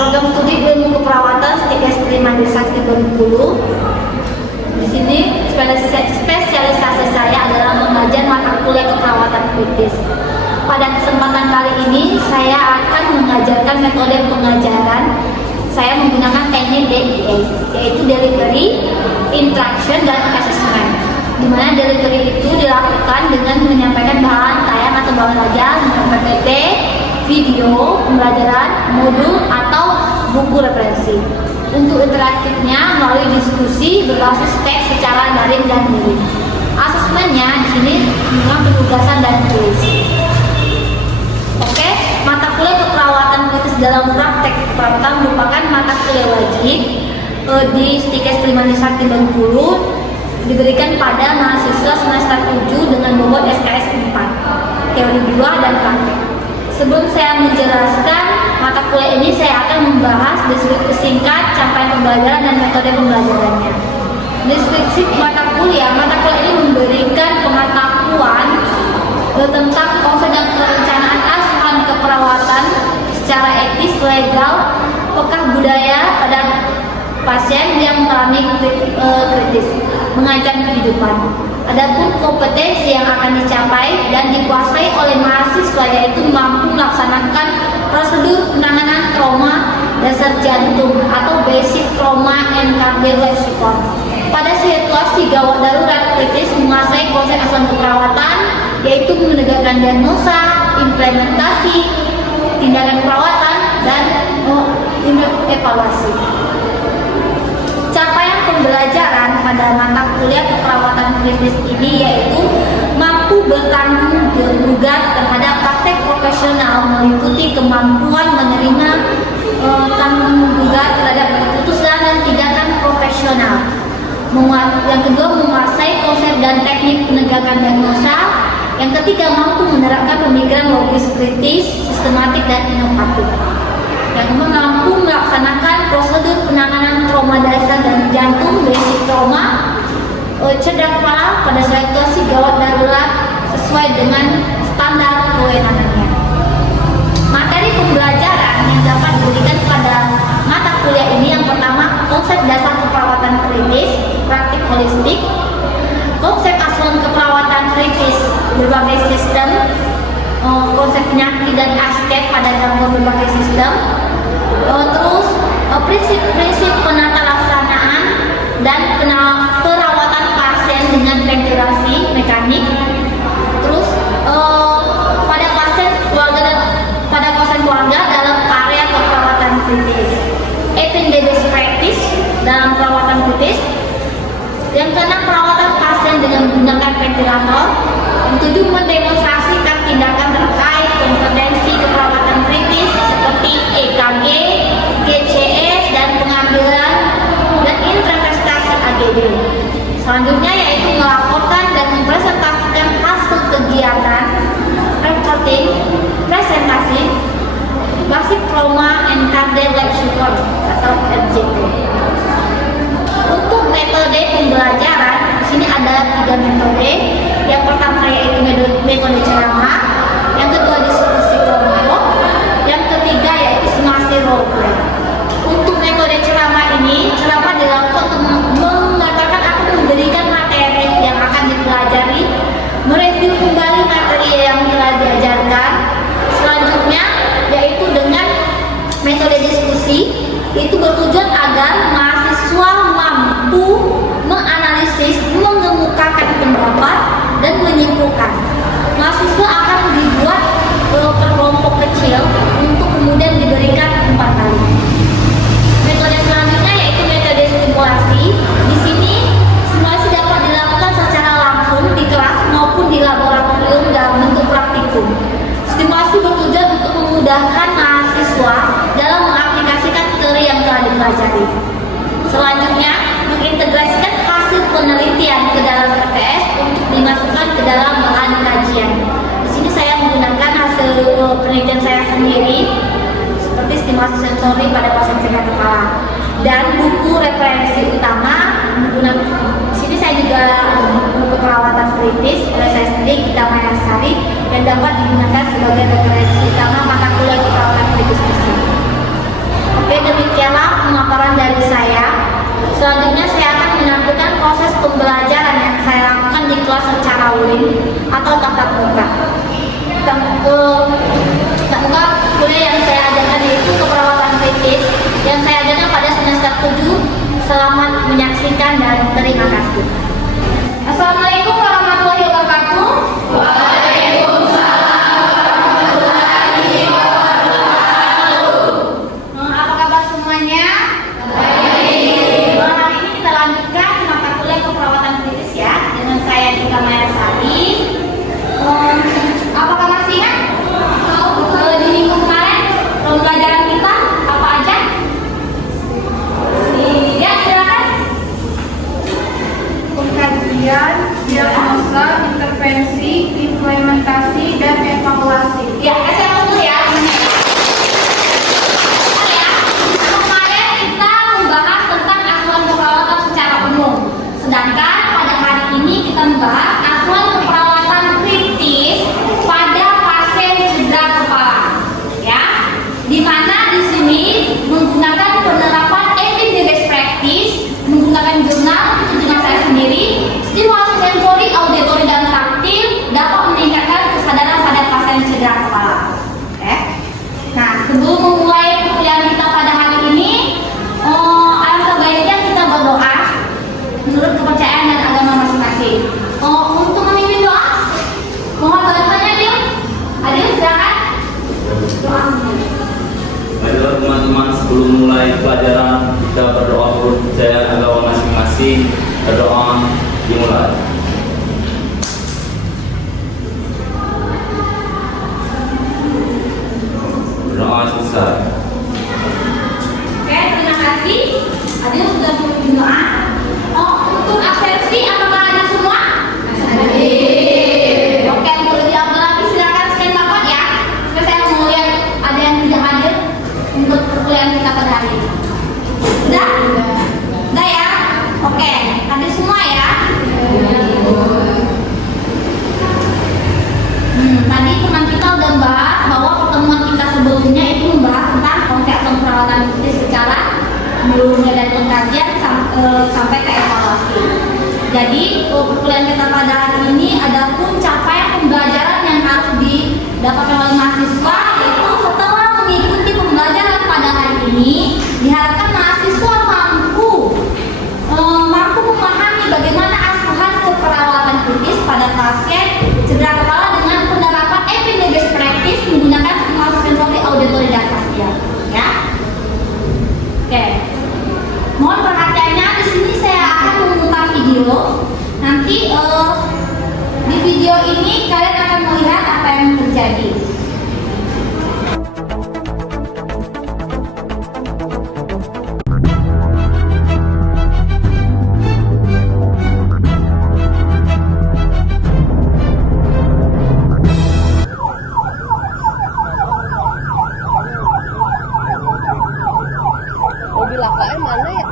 program studi ilmu keperawatan Stikes Trimandiri Sakti Bengkulu. Di sini spesialisasi saya adalah mengajar mata kuliah keperawatan kritis. Pada kesempatan kali ini saya akan mengajarkan metode pengajaran. Saya menggunakan teknik DIA, yaitu Delivery, Interaction, dan Assessment. Di mana delivery itu dilakukan dengan menyampaikan bahan tayang atau bahan ajar, PPT, video, pembelajaran, modul, atau buku referensi. Untuk interaktifnya melalui diskusi berbasis teks secara daring dan luring. Asesmennya di sini memang penugasan dan tulis. Oke, mata kuliah keperawatan kritis dalam praktek keperawatan merupakan mata kuliah wajib di Stikes Trimandiri Sakti Bengkulu, diberikan pada mahasiswa semester 7 dengan bobot SKS 4, teori 2 dan praktek. Sebelum saya menjelaskan mata kuliah ini, saya akan membahas deskripsi singkat, capaian pembelajaran, dan metode pembelajarannya. Deskripsi mata kuliah ini memberikan pengetahuan tentang konsep dan perencanaan asuhan keperawatan secara etis, legal, peka budaya pada pasien yang mengalami kritis, mengancam kehidupan. Adapun kompetensi yang akan dicapai dan dikuasai oleh mahasiswa yaitu mampu melaksanakan prosedur penanganan trauma dasar jantung atau basic trauma and cardiac lexicon. Pada situasi gawat darurat kritis menguasai konsep asuhan keperawatan yaitu menegakkan diagnosa, implementasi, tindakan perawatan, dan evaluasi. Capaian pembelajaran pada mata kuliah keperawatan kritis ini yaitu mampu bertanggung jawab terhadap praktek profesional, meliputi kemampuan menerima tanggung jawab terhadap keputusan dan tindakan profesional. Yang kedua, menguasai konsep dan teknik penegakan diagnosa. Yang ketiga, mampu menerapkan pemikiran logis kritis, sistematik, dan inovatif. Yang keempat, mampu melaksanakan prosedur penanganan trauma dasar dan jantung, basic trauma, cedera kepala pada situasi gawat darurat sesuai dengan standar kewenangannya. Materi pembelajaran yang dapat diberikan pada mata kuliah ini yang pertama, konsep dasar keperawatan kritis, praktik holistik, konsep asuhan keperawatan kritis, berbagai sistem, konsep penyakit dan aspek pada gangguan berbagai sistem, terus prinsip-prinsip penata laksanaan dan perawatan pasien dengan ventilasi mekanik, terus pada pasien keluarga dalam area keperawatan kritis, evidence practice dalam perawatan kritis. Yang keenam, perawatan pasien dengan menggunakan ventilator. Yang ketujuh, mendemonstrasikan tindakan terkait kompetensi keperawatan kritis seperti EKG, GCS, dan pengambilan dan interpretasi AGD. Selanjutnya yaitu melaporkan dan mempresentasikan hasil kegiatan, reporting, presentasi, basic trauma and cardiac lexicon atau RJT. Untuk metode pembelajaran, di sini ada 3 metode. Yang pertama yaitu metode ceramah, yang kedua diskusi kelompok, yang ketiga yaitu simulasi role play. Untuk metode ceramah ini, ceramah dilakukan untuk mengatakan atau memberikan materi yang akan dipelajari, mereview kembali materi yang telah diajarkan. Selanjutnya yaitu dengan metode diskusi, itu bertujuan agar mahasiswa mampu menganalisis, mengemukakan pendapat, dan menyimpulkan. Mahasiswa akan dibuat per kelompok kecil untuk kemudian diberikan 4 kali. Metode selanjutnya yaitu metode simulasi. Di sini simulasi dapat dilakukan secara langsung di kelas maupun di laboratorium dalam bentuk praktikum. Simulasi bertujuan untuk memudahkan mahasiswa dalam mengaplikasikan teori yang telah dipelajari. Selanjutnya, mengintegrasikan hasil penelitian ke dalam RPS untuk dimasukkan ke dalam bahan kajian. Di sini saya menggunakan hasil penelitian saya sendiri, seperti stimulasi sensori pada pasien cedera kepala dan buku referensi utama menggunakan. Di sini saya juga buku keperawatan kritis oleh saya sendiri, Gita Mayasari, yang dapat digunakan sebagai referensi utama mata kuliah keperawatan kritis di sini. Oke, tatap muka. Tatap muka kuliah yang saya ajarkan yaitu keperawatan kritis yang saya ajarkan pada semester 7. Selamat menyaksikan dan terima kasih. Assalamualaikum warahmatullahi wabarakatuh. Apa kabar semuanya? Baik. Hari ini kita lanjutkan mata kuliah keperawatan kritis ya dengan saya Dika Mayasari. Apakah masih ingat di minggu kemarin pembelajaran kita apa aja? Ya, silakan. Pengkajian, diagnosa, intervensi, implementasi, dan evaluasi. Ya, kasih aku dulu ya. Kemarin kita membahas tentang asuhan keperawatan secara umum. Sedangkan pada hari ini kita membahas asuhan keperawatan kritis pada pasien cedera kepala. Ya, di mana di sini menggunakan penerapan ethics best practice, menggunakan jurnal saya sendiri, stimulasi sensori, auditori, dan taktil dapat meningkatkan kesadaran pada pasien cedera kepala. Oke. Nah, sebelum memulai kuliah kita pada hari ini, alangkah baiknya kita berdoa menurut kepercayaan dan agama masing-masing. Untuk memimpin doa, mohon bantuannya Adil. Adil, silakan. Doa. Marilah teman-teman, sebelum mulai pelajaran kita berdoa menurut kepercayaan agama masing-masing. Berdoa dimulai. Berdoa selesai. Oke, terima kasih. Adil sudah memimpin doa. Untuk absensi, apakah ada semua? Oke, boleh diambil lagi, silakan scan barcode ya. Supaya saya mau lihat ada yang tidak hadir untuk perkuliahan kita pada hari ini. Sudah? Sudah ya? Oke, hadir semua ya. Tadi teman kita udah membahas bahwa pertemuan kita sebelumnya itu membahas tentang konsep perawatan kritis secara menyeluruh dari pengkajian sampai ke evaluasi. Jadi perkuliahan kita pada hari ini ada pun capaian pembelajaran yang harus didapatkan oleh mahasiswa, yaitu setelah mengikuti pembelajaran pada hari ini diharapkan mahasiswa mampu memahami bagaimana asuhan keperawatan kritis pada pasien cedera kepala dengan penerapan ethics best practice menggunakan stimulasi sensori, auditori, dan taktil. Ya. Oke. Mohon perhatiannya, di sini saya akan memutar video. Nanti di video ini kalian akan melihat apa yang terjadi. Mobil AKM mana ya?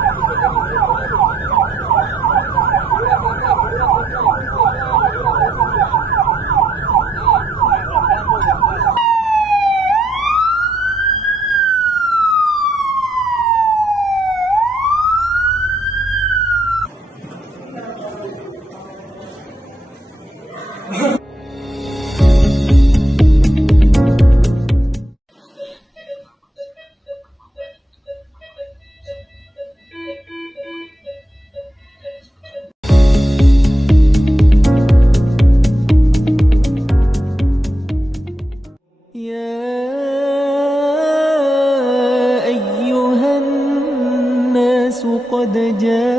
قد جاءتكم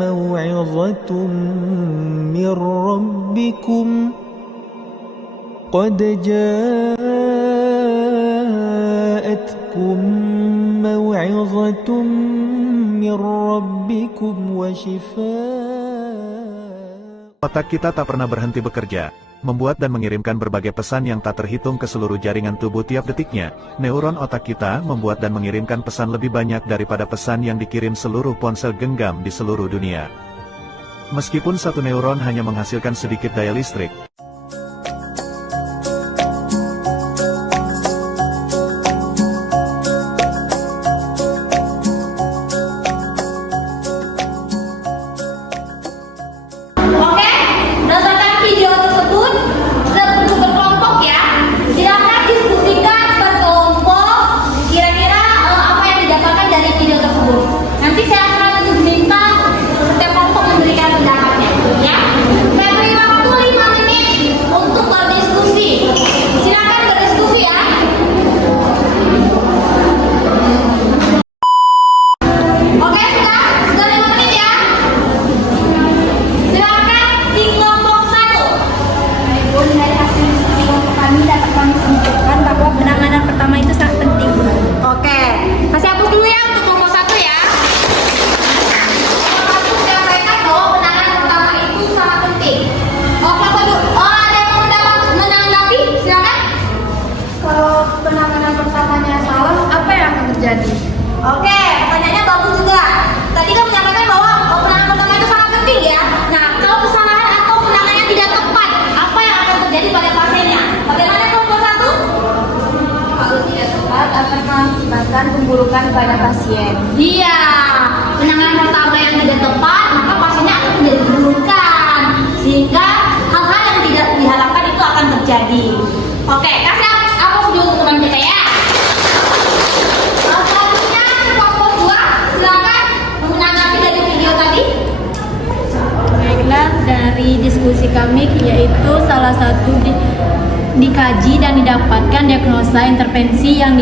موعظة من ربكم قد جاءتكم موعظة من ربكم وشفاء. Otak kita tak pernah berhenti bekerja, membuat dan mengirimkan berbagai pesan yang tak terhitung ke seluruh jaringan tubuh tiap detiknya. Neuron otak kita membuat dan mengirimkan pesan lebih banyak daripada pesan yang dikirim seluruh ponsel genggam di seluruh dunia. Meskipun satu neuron hanya menghasilkan sedikit daya listrik, terjadi. Oke, pertanyaannya bagus juga. Tadi kan menyampaikan bahwa penanganan pertama itu sangat penting ya. Nah, kalau kesalahan atau penanganan yang tidak tepat, apa yang akan terjadi pada pasiennya? Bagaimana kelompok satu? Kalau tidak tepat akan mengakibatkan pemburukan pada pasien. Iya, penanganan pertama yang tidak tepat, maka pasiennya akan menjadi diburukan, sehingga hal-hal yang tidak diharapkan itu akan terjadi. Oke, kasih apa dulu teman kita ya? Selanjutnya kelompok 2, silakan menanggapi dari video tadi. Baiklah, dari diskusi kami yaitu salah satu dikaji dan didapatkan diagnosa intervensi yang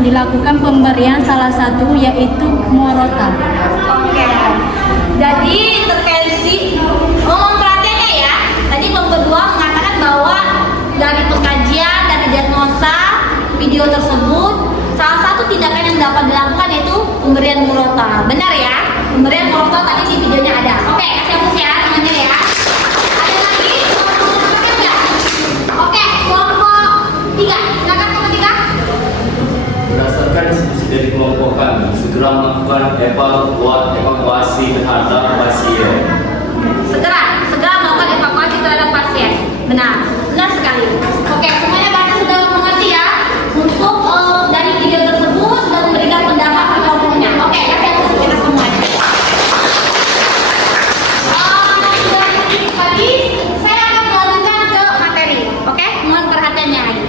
dilakukan pemberian salah satu yaitu Morotal. Oke. Jadi intervensi, perhatiannya ya. Tadi kelompok 2 mengatakan bahwa dari pengkajian dan diagnosa video tersebut, salah satu tindakan yang dapat dilakukan yaitu pemberian Morotal. Benar ya? Pemberian Morotal tadi di videonya ada. Oke, kasih hapus ya temannya ya. Ada lagi? Oke, kelompok 3. Silakan kelompok 3. Berdasarkan diskusi dari kelompok kami, segera melakukan evakuasi terhadap pasien. Segera melakukan evakuasi terhadap pasien. Benar sekali. Oke, semuanya berarti sudah mengerti ya. Untuk dari video tersebut sudah memberikan pendapat kelompoknya. Oke, kasih aku kita semuanya. Tadi saya akan melanjutkan ke materi. Oke, mohon perhatiannya lagi.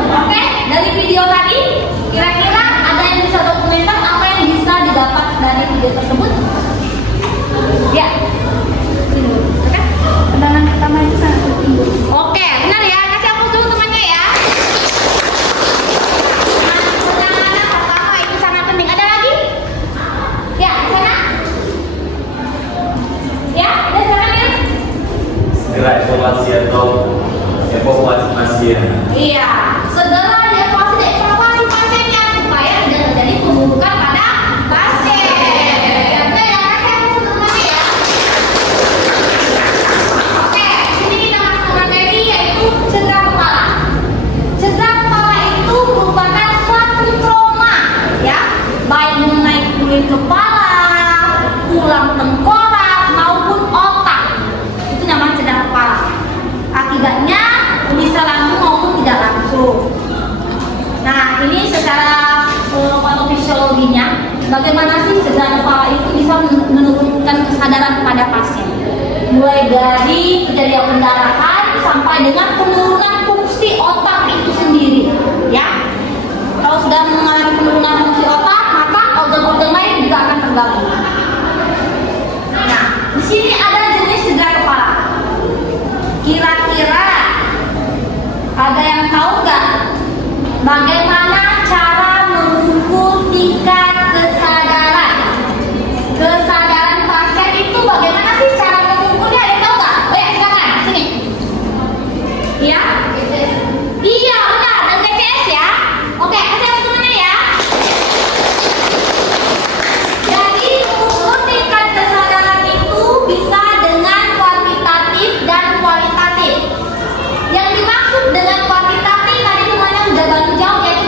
Oke, dari video tadi kira-kira ada yang bisa dokumenter apa yang bisa didapat dari video tersebut? Ya. Sini. Oke. Penanganan pertama itu sangat penting. Oke, benar ya. Kasih hapus dulu temannya ya. Nah, penanganan pertama itu sangat penting. Ada lagi? Ya, sana. Ya, dan sana ya. Segera evakuasi atau evakuasi pasien. Iya, segera dievakuasi pasiennya supaya tidak terjadi pemburukan pada pasien. Oke, ya, kasih hapus dulu temannya ya. Oke, sini kita masuk ke materi yaitu cedera kepala. Cedera kepala itu merupakan suatu trauma, ya, baik mengenai kulit kepala, tulang tengkorak maupun otak. Itu namanya cedera kepala. Akibatnya bisa langsung maupun tidak langsung. Nah, ini secara patofisiologinya, bagaimana sih cedera kepala itu bisa menurunkan kesadaran pada pasien? Mulai dari kejadian pendarahan sampai dengan penurunan fungsi otak itu sendiri, ya. Kalau sudah mengalami penurunan fungsi otak, maka organ-organ lain juga akan terganggu. Nah, di sini ada jenis cedera kepala. Kira-kira ada yang tahu nggak bagaimana cara mengukur tingkat kesadaran? Kesadaran pasien itu bagaimana sih cara mengukurnya? Ada yang tahu nggak? Oh ya, silakan sini. Iya? Iya, benar. Dan TCS ya. Oke, kasih aku semuanya ya. Jadi mengukur tingkat kesadaran itu bisa dengan kuantitatif dan kualitatif. Yang dimaksud dengan kuantitatif tadi temannya sudah bantu jawab yaitu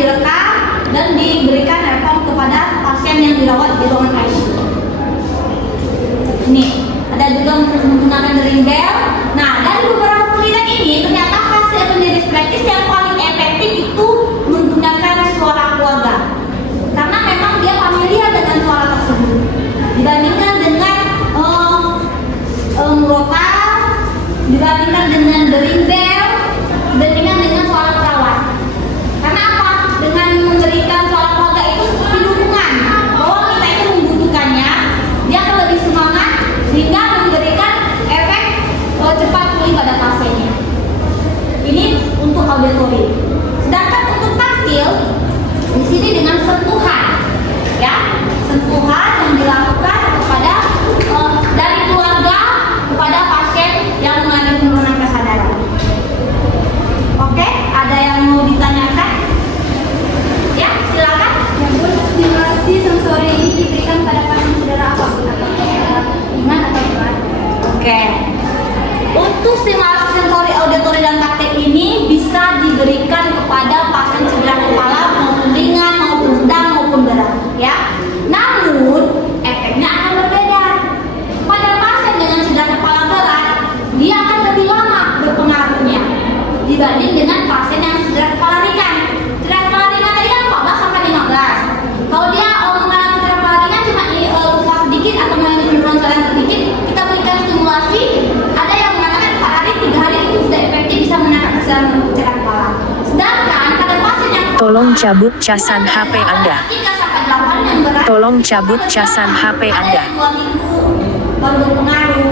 direkam dan diberikan respon kepada pasien yang dirawat di ruangan ICU. Ini ada juga menggunakan ring bell. Nah, dari beberapa penelitian ini ternyata hasil penelitian praktis yang paling efektif itu menggunakan suara keluarga, karena memang dia familiar dengan suara tersebut dibandingkan dengan rotal, dibandingkan dengan ring bell, dibandingkan dengan suara perawat. Karena apa? Dengan memberikan suara keluarga itu seperti dukungan bahwa kita itu membutuhkannya, dia akan lebih semangat sehingga memberikan efek cepat pulih pada pasiennya. Ini untuk auditori. Sedangkan untuk taktil di sini dengan sentuhan, ya, sentuhan yang dilakukan kepada dari keluarga kepada pasien yang mengalami penurunan kesadaran. Oke, ada yang mau ditanyakan? Ya, silakan. Stimulasi sensori ini diberikan pada pasien cedera apa? Ringan atau berat? Oke. Untuk stimulasi sensori auditory dan taktil ini bisa diberikan kepada pasien cedera kepala maupun ringan maupun sedang maupun berat, ya. Namun efeknya akan berbeda. Pada pasien dengan cedera kepala berat, dia akan lebih lama berpengaruhnya dibanding dengan pasien yang cedera kepala ringan. Cedera kepala ringan tadi kan 14 sampai 15. Kalau dia mengalami cedera kepala ringan cuma luka sedikit atau penurunan kesadaran sedikit, kita berikan stimulasi. Ada yang mengatakan 4 hari, 3 hari itu sudah efektif bisa menangkap kesadaran cedera kepala. Sedangkan pada pasien yang Tolong cabut casan HP Anda. 3 sampai 8 yang berat, Tolong cabut casan HP Anda. ada yang 2 minggu baru berpengaruh.